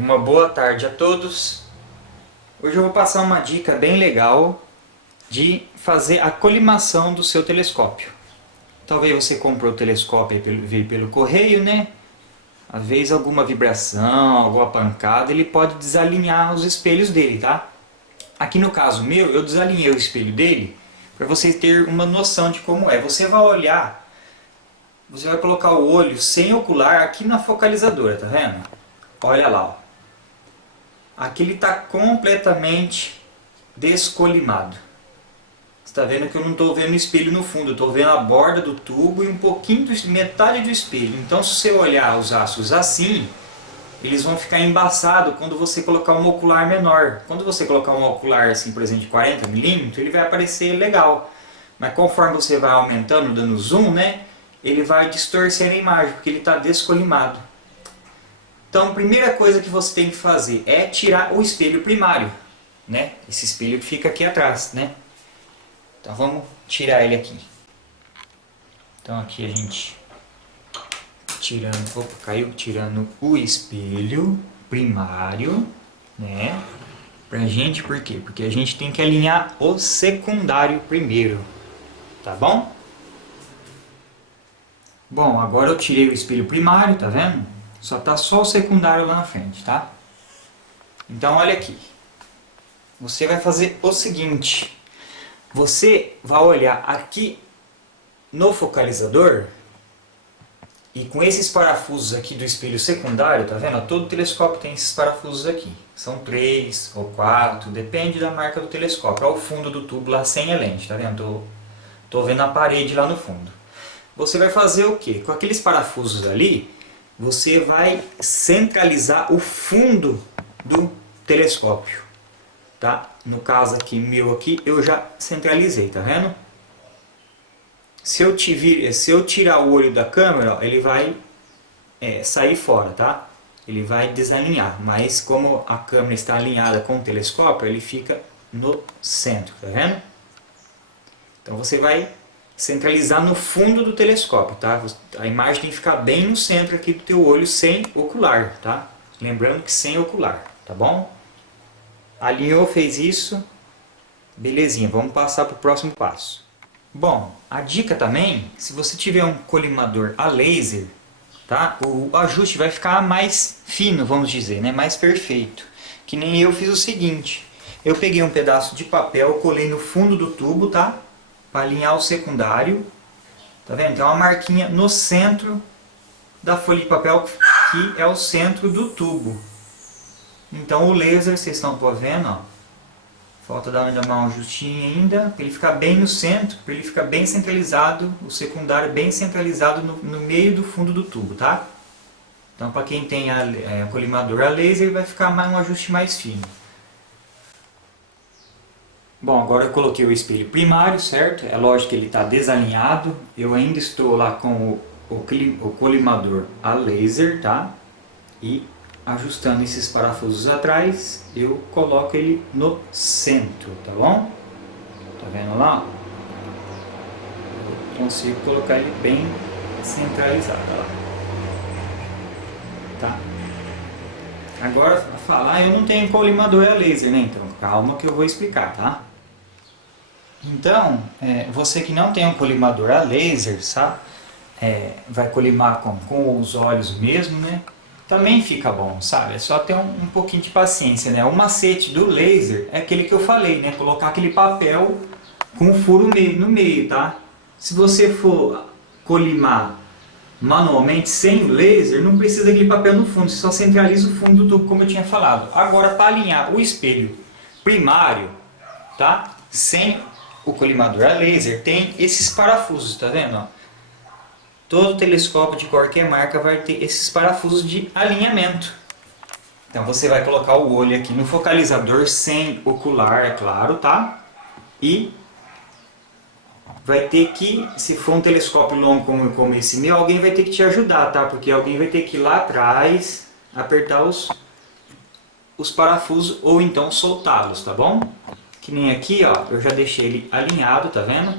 Uma boa tarde a todos. Hoje eu vou passar uma dica bem legal de fazer a colimação do seu telescópio. Talvez você comprou o telescópio e veio pelo correio, né? Às vezes alguma vibração, alguma pancada, ele pode desalinhar os espelhos dele, tá? Aqui no caso meu, eu desalinhei o espelho dele para você ter uma noção de como é. Você vai olhar, você vai colocar o olho sem ocular aqui na focalizadora, tá vendo? Olha lá, ó. Aqui ele está completamente descolimado. Você está vendo que eu não estou vendo o espelho no fundo, eu estou vendo a borda do tubo e um pouquinho, metade do espelho. Então se você olhar os astros assim, eles vão ficar embaçados quando você colocar um ocular menor. Quando você colocar um ocular assim, por exemplo, de 40 mm, ele vai aparecer legal. Mas conforme você vai aumentando, dando zoom, né, ele vai distorcendo a imagem, porque ele está descolimado. Então a primeira coisa que você tem que fazer é tirar o espelho primário, né? Esse espelho que fica aqui atrás, né? Então vamos tirar ele aqui. Então aqui a gente tirando o espelho primário, né? Pra gente, por quê? Porque a gente tem que alinhar o secundário primeiro, tá bom? Bom, agora eu tirei o espelho primário, tá vendo? Só o secundário lá na frente, tá? Então olha aqui. Você vai fazer o seguinte. Você vai olhar aqui no focalizador e com esses parafusos aqui do espelho secundário, tá vendo? Todo telescópio tem esses parafusos aqui. São 3 ou 4, depende da marca do telescópio. Olha o fundo do tubo lá sem a lente, tá vendo? Tô vendo a parede lá no fundo. Você vai fazer o quê? Com aqueles parafusos ali, você vai centralizar o fundo do telescópio, tá? No caso aqui, meu aqui, eu já centralizei, tá vendo? Se eu tirar o olho da câmera, ó, ele vai sair fora, tá? Ele vai desalinhar, mas como a câmera está alinhada com o telescópio, ele fica no centro, tá vendo? Então você vai centralizar no fundo do telescópio, tá? A imagem tem que ficar bem no centro aqui do teu olho sem ocular, tá? Lembrando que sem ocular, tá bom? Alinhou, fez isso, belezinha, vamos passar para o próximo passo. Bom, a dica também, se você tiver um colimador a laser, tá? O ajuste vai ficar mais fino, vamos dizer, né? Mais perfeito. Que nem eu fiz o seguinte, eu peguei um pedaço de papel, colei no fundo do tubo, tá? Para alinhar o secundário, tá vendo? Tem uma marquinha no centro da folha de papel que é o centro do tubo. Então o laser, vocês estão vendo, ó, falta dar um ajustinho ainda, para ele ficar bem no centro, para ele ficar bem centralizado, o secundário bem centralizado no meio do fundo do tubo, tá? Então para quem tem colimador a laser, vai ficar um ajuste mais fino. Bom, agora eu coloquei o espelho primário, certo? É lógico que ele está desalinhado. Eu ainda estou lá com o colimador a laser, tá? E ajustando esses parafusos atrás, eu coloco ele no centro, tá bom? Tá vendo lá? Eu consigo colocar ele bem centralizado, ó. Tá? Agora, para falar, eu não tenho colimador a laser, né? Então calma que eu vou explicar, tá? Então, você que não tem um colimador a laser, sabe? Vai colimar com os olhos mesmo, né? Também fica bom, sabe? É só ter um pouquinho de paciência, né? O macete do laser é aquele que eu falei, né? Colocar aquele papel com um furo no meio, tá? Se você for colimar manualmente sem o laser, não precisa daquele papel no fundo, você só centraliza o fundo do tubo, como eu tinha falado. Agora, para alinhar o espelho primário, tá? Sem o colimador a laser, tem esses parafusos, tá vendo? Ó? Todo telescópio de qualquer marca vai ter esses parafusos de alinhamento. Então você vai colocar o olho aqui no focalizador sem ocular, é claro, tá? E vai ter que, se for um telescópio longo como esse meu, alguém vai ter que te ajudar, tá? Porque alguém vai ter que ir lá atrás, apertar os parafusos ou então soltá-los, tá bom? Que nem aqui, ó, eu já deixei ele alinhado, tá vendo?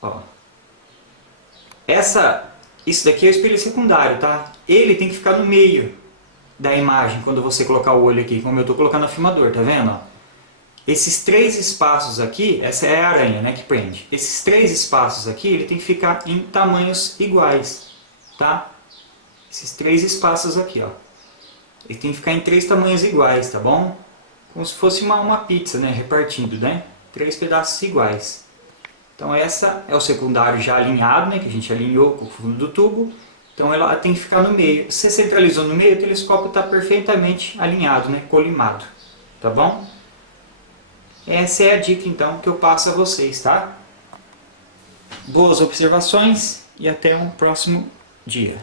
Ó. Isso daqui é o espelho secundário, tá? Ele tem que ficar no meio. da imagem quando você colocar o olho aqui, como eu estou colocando no filmador, tá vendo? Ó? Esses 3 espaços aqui, essa é a aranha, né, que prende. Esses 3 espaços aqui, ele tem que ficar em tamanhos iguais, tá? Esses 3 espaços aqui, ó. Ele tem que ficar em 3 tamanhos iguais, tá bom? Como se fosse uma pizza, né, repartindo, né? 3 pedaços iguais. Então essa é o secundário já alinhado, né, que a gente alinhou com o fundo do tubo. Então ela tem que ficar no meio. Se você centralizou no meio, o telescópio está perfeitamente alinhado, né, colimado, tá bom? Essa é a dica então que eu passo a vocês, tá? Boas observações e até um próximo dia.